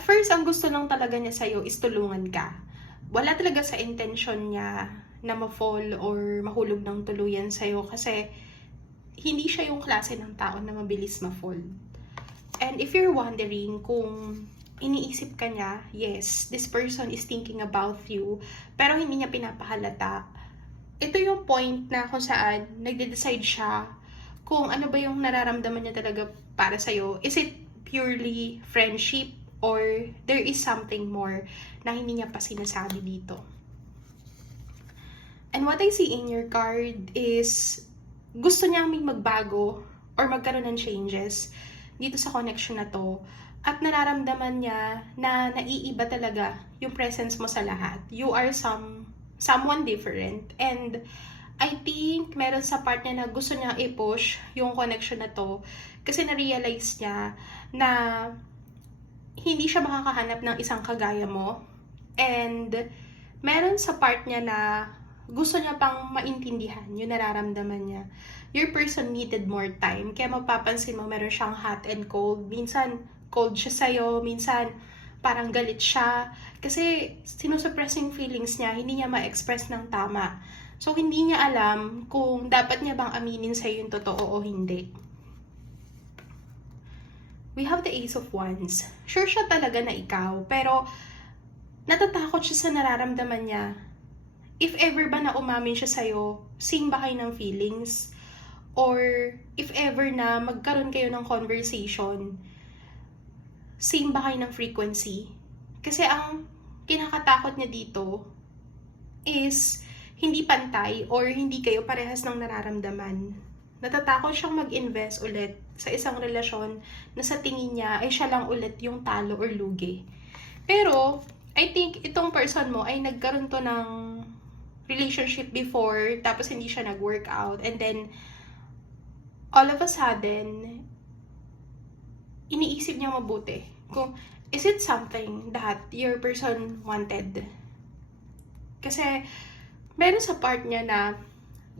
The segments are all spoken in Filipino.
At first, ang gusto lang talaga niya sa'yo is tulungan ka. Wala talaga sa intention niya na ma-fall or mahulog ng tuluyan sa'yo kasi hindi siya yung klase ng tao na mabilis ma-fall. And if you're wondering kung iniisip ka niya, yes, this person is thinking about you, pero hindi niya pinapahalata. Ito yung point na kung saan nagde-decide siya kung ano ba yung nararamdaman niya talaga para sa'yo. Is it purely friendship or there is something more na hindi niya pa sinasabi dito? And what I see in your card is gusto niyang may magbago or magkaroon ng changes dito sa connection na to. At nararamdaman niya na naiiba talaga yung presence mo sa lahat. You are someone different. And I think meron sa part niya na gusto niya i-push yung connection na to kasi na-realize niya na hindi siya makakahanap ng isang kagaya mo. And meron sa part niya na gusto niya pang maintindihan yung nararamdaman niya. Your person needed more time. Kaya mapapansin mo meron siyang hot and cold. Minsan cold siya sa'yo, minsan parang galit siya. Kasi sinusuppress yung feelings niya, hindi niya ma-express ng tama. So, hindi niya alam kung dapat niya bang aminin sa'yo yung totoo o hindi. We have the Ace of Wands. Sure siya talaga na ikaw, pero natatakot siya sa nararamdaman niya. If ever ba na umamin siya sa'yo, same ba kayo ng feelings? Or if ever na magkaroon kayo ng conversation, same ba kayo ng frequency? Kasi ang kinakatakot niya dito is hindi pantay or hindi kayo parehas ng nararamdaman. Natatakot siyang mag-invest ulit sa isang relasyon na sa tingin niya ay siya lang ulit yung talo or lugi. Pero, I think itong person mo ay nagkaroon to ng relationship before, tapos hindi siya nag-work out, and then, all of a sudden, iniisip niya mabuti kung, is it something that your person wanted? Kasi, meron sa part niya na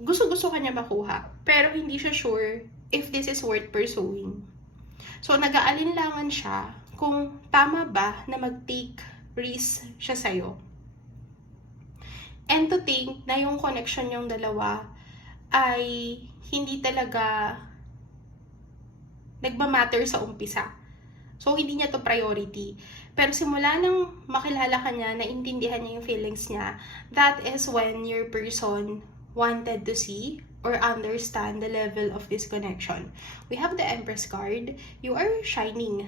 gusto-gusto kanya makuha, pero hindi siya sure if this is worth pursuing. So, nag-aalinlangan siya kung tama ba na mag-take risk siya sa'yo. And to think na yung connection yung dalawa ay hindi talaga nagmamatter sa umpisa. So, hindi niya to priority. Pero simula nang makilala ka niya, naintindihan niya yung feelings niya, that is when your person wanted to see or understand the level of this connection. We have the Empress card. You are shining.